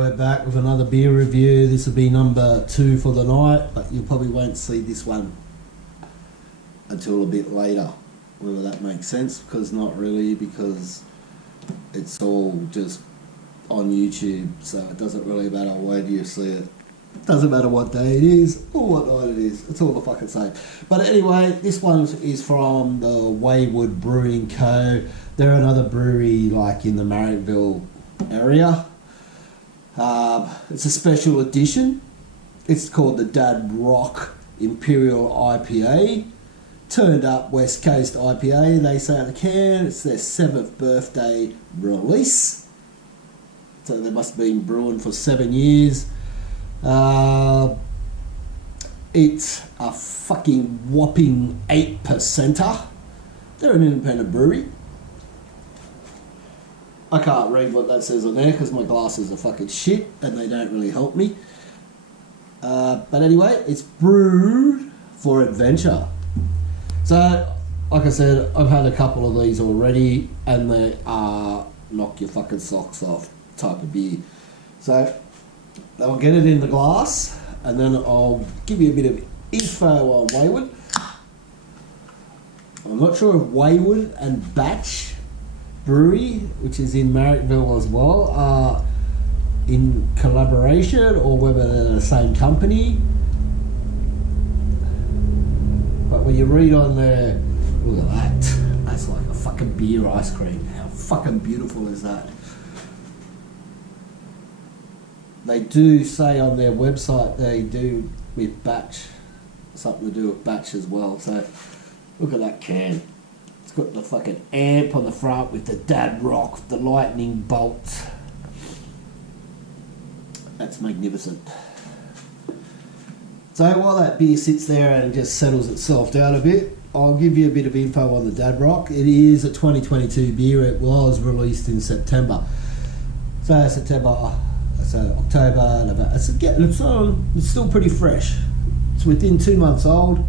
We're back with another beer review. This will be number 2 for the night, but you probably won't see this one until a bit later, whether that makes sense, because not really, because it's all just on YouTube, so it doesn't really matter when you see it. It doesn't matter what day it is or what night it is, it's all the fucking same. But anyway, this one is from the Wayward Brewing Co. They're another brewery like in the Marrickville area. It's a special edition. It's called the Dad Rock Imperial IPA. Turned up West Coast IPA, they say on the can. It's their 7th birthday release. So they must have been brewing for 7 years. It's a fucking whopping 8%er. They're an independent brewery. I can't read what that says on there because my glasses are fucking shit and they don't really help me. But anyway, it's brewed for adventure. So, like I said, I've had a couple of these already and they are knock your fucking socks off type of beer. So, I'll get it in the glass and then I'll give you a bit of info on Wayward. I'm not sure if Wayward and Batch Brewery, which is in Marrickville as well, are in collaboration or whether they're the same company. But when you read on there, look at that. That's like a fucking beer ice cream. How fucking beautiful is that? They do say on their website they do with Batch, something to do with Batch as well. So look at that can. It's got the fucking amp on the front with the Dad Rock, the lightning bolt. That's magnificent. So while that beer sits there and just settles itself down a bit, I'll give you a bit of info on the Dad Rock. It is a 2022 beer. It was released in September. So October, November. It's still pretty fresh. It's within 2 months old.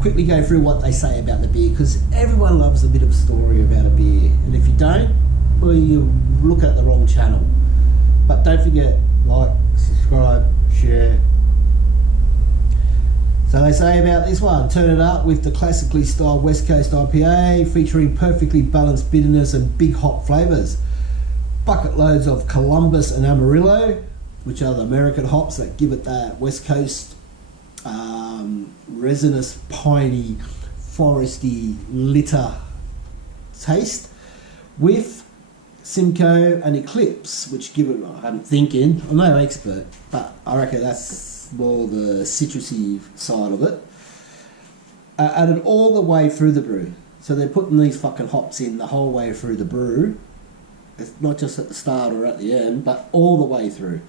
Quickly go through what they say about the beer, because everyone loves a bit of a story about a beer, and if you don't, well, you look at the wrong channel. But don't forget, like, subscribe, share. So they say about this one, turn it up with the classically styled West Coast IPA featuring perfectly balanced bitterness and big hop flavours. Bucket loads of Columbus and Amarillo, which are the American hops that give it that West Coast resinous, piney, foresty, litter taste, with Simcoe and Eclipse, which give it, I'm thinking, I'm no expert, but I reckon that's more the citrusy side of it, added all the way through the brew. So they're putting these fucking hops in the whole way through the brew. It's not just at the start or at the end, but all the way through.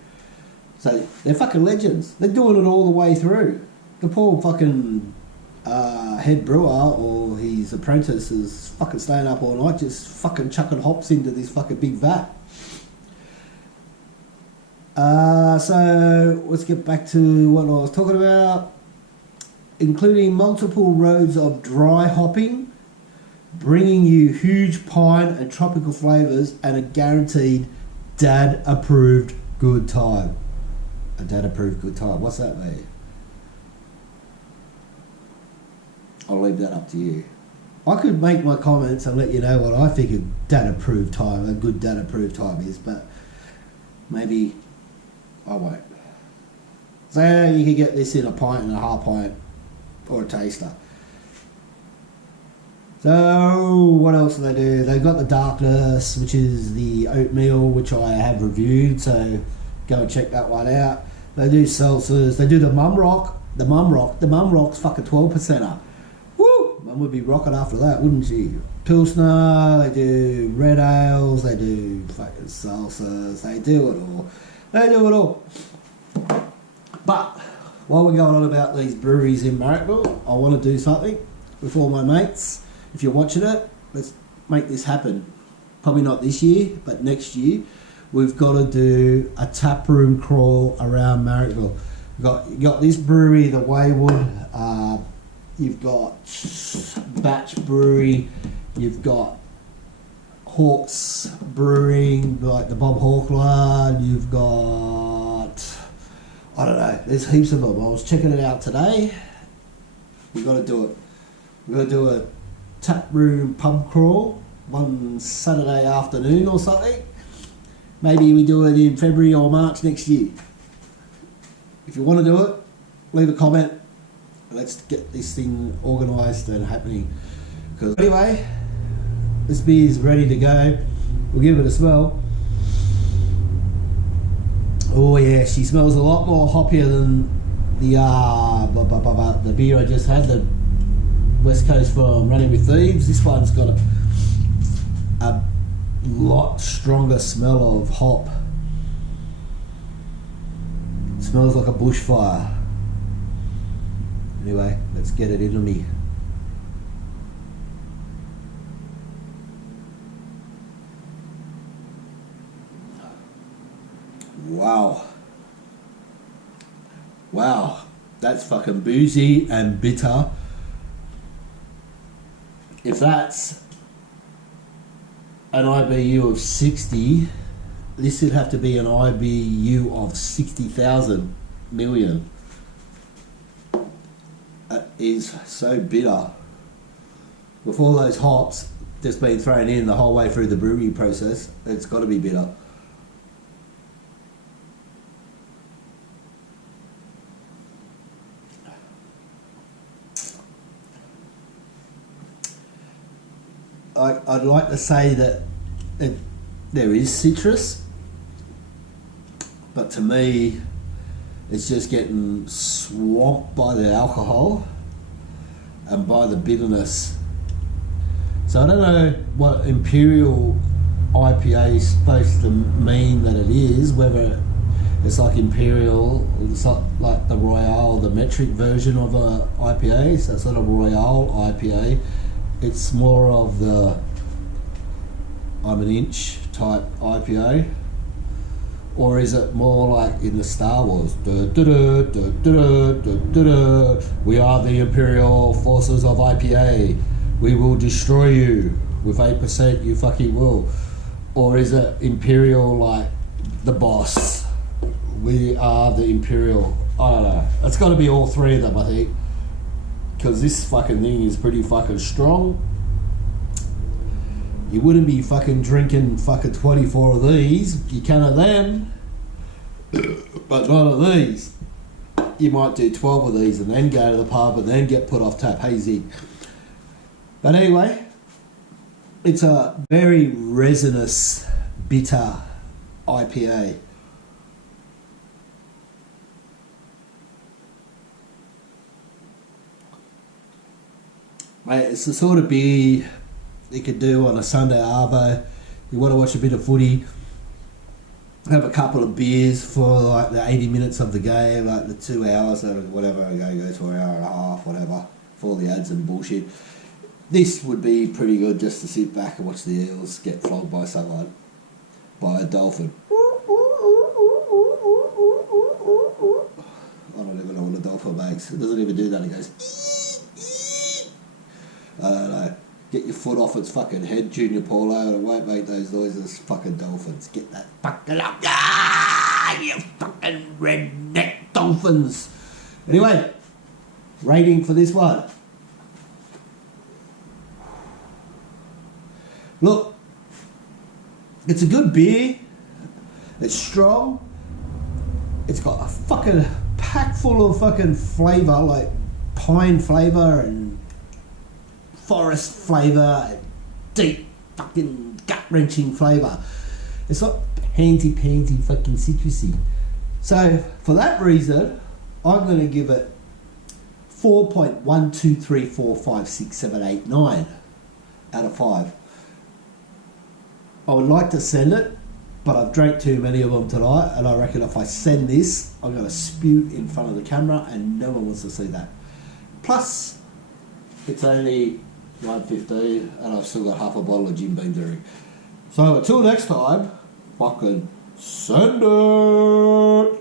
So they're fucking legends. They're doing it all the way through. The poor fucking head brewer or his apprentice is fucking staying up all night just fucking chucking hops into this fucking big vat. So let's get back to what I was talking about. Including multiple rows of dry hopping, bringing you huge pine and tropical flavours and a guaranteed dad-approved good time. A dad-approved good time. What's that mean? I'll leave that up to you. I could make my comments and let you know what I think a dad-approved time, a good dad-approved time is, but maybe I won't. So you can get this in a pint and a half pint or a taster. So what else do they do? They've got the Darkness, which is the oatmeal, which I have reviewed, so go and check that one out. They do seltzers. They do the Mum Rock. The Mum Rock's fucking 12%er. Woo! Mum would be rocking after that, wouldn't she? Pilsner. They do red ales. They do fucking salsas. They do it all. They do it all. But while we're going on about these breweries in Marrickville, I want to do something with all my mates. If you're watching it, let's make this happen. Probably not this year, but next year. We've got to do a taproom crawl around Marrickville. You've got this brewery, the Wayward. You've got Batch Brewery. You've got Hawks Brewing, like the Bob Hawke line. You've got, I don't know, there's heaps of them. I was checking it out today. We've got to do it. We've got to do a tap room pub crawl one Saturday afternoon or something. Maybe we do it in February or March next year. If you want to do it, leave a comment. Let's get this thing organised and happening. Because anyway, this beer is ready to go. We'll give it a smell. Oh yeah, she smells a lot more hoppier than the beer I just had, the West Coast from Running with Thieves. This one's got a lot stronger smell of hop. It smells like a bushfire. Anyway, let's get it into me. Wow. Wow. That's fucking boozy and bitter. If that's an IBU of 60, this would have to be an IBU of 60,000 million. It is so bitter. With all those hops just been thrown in the whole way through the brewing process, it's got to be bitter. I'd like to say that there is citrus, but to me it's just getting swamped by the alcohol and by the bitterness. So I don't know what Imperial IPA is supposed to mean that it is, whether it's like Imperial, it's not like the Royale, the metric version of a IPA, so it's not a Royale IPA. It's more of the I'm an inch type IPA, or is it more like in the Star Wars? We are the Imperial forces of IPA. We will destroy you with 8%. You fucking will. Or is it Imperial like the boss? We are the Imperial. I don't know. It's got to be all three of them, I think. Because this fucking thing is pretty fucking strong. You wouldn't be fucking drinking fucking 24 of these. You can of them, but not of these. You might do 12 of these and then go to the pub and then get put off tap. Hazy. But anyway, it's a very resinous, bitter IPA. Mate, it's the sort of beer you could do on a Sunday arvo. You want to watch a bit of footy, have a couple of beers for like the 80 minutes of the game, like the 2 hours or whatever, go to an hour and a half, whatever, for all the ads and bullshit. This would be pretty good just to sit back and watch the Eels get flogged by someone, by a dolphin. I don't even know what a dolphin makes. It doesn't even do that. It goes, I don't know. Get your foot off its fucking head, Junior Paulo, and it won't make those noises. Fucking dolphins. Get that fucking up. Ah, you fucking redneck dolphins. Anyway, rating for this one. Look, it's a good beer. It's strong. It's got a fucking pack full of fucking flavour, like pine flavour and forest flavour and deep fucking gut-wrenching flavour. It's not panty fucking citrusy. So for that reason, I'm going to give it 4.123456789 out of 5. I would like to send it, but I've drank too many of them tonight, and I reckon if I send this, I'm going to spew in front of the camera, and no one wants to see that. Plus, it's only 9:15, and I've still got half a bottle of Jim Beam Dairy. So until next time, fucking send it.